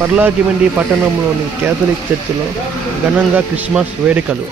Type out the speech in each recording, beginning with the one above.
పర్లాకిమిండి పట్టణంలోని క్యాథలిక్ చర్చిలో ఘనంగా క్రిస్మస్ వేడుకలు.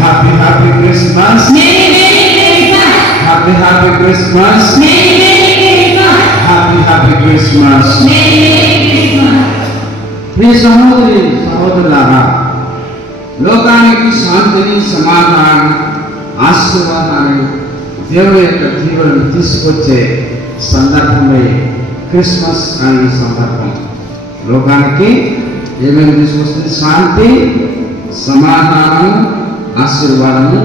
Happy Christmas. Happy Christmas. Happy Christmas. ప్రియ సహోదరి సహోదరులారా, లోకానికి శాంతిని, సమాధానం, ఆశీర్వాదాన్ని, దేవుని యొక్క జీవనం తీసుకొచ్చే సందర్భమే క్రిస్మస్ అనే సందర్భం. లోకానికి ఏమేమి తీసుకొస్తుంది? శాంతి, సమాధానం, ఆశీర్వాదము,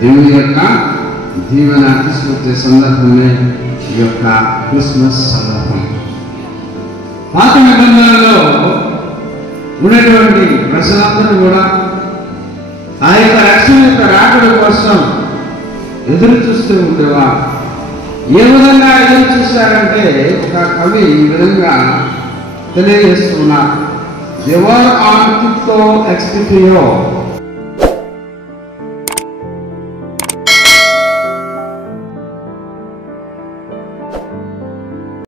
దేవుని యొక్క దీవెన తీసుకొచ్చే సందర్భమే ఈ యొక్క క్రిస్మస్ సందర్భం. పాత నిబంధనలో ఉన్నటువంటి ప్రజలందరూ కూడా ఆ యొక్క రక్షణ యొక్క రాకడ కోసం ఎదురు చూస్తూ ఉండేవారు. ఏ విధంగా ఎదురు చూశారంటే ఒక కవి ఈ విధంగా తెలియజేస్తున్నారు. They were on tiptoe expectio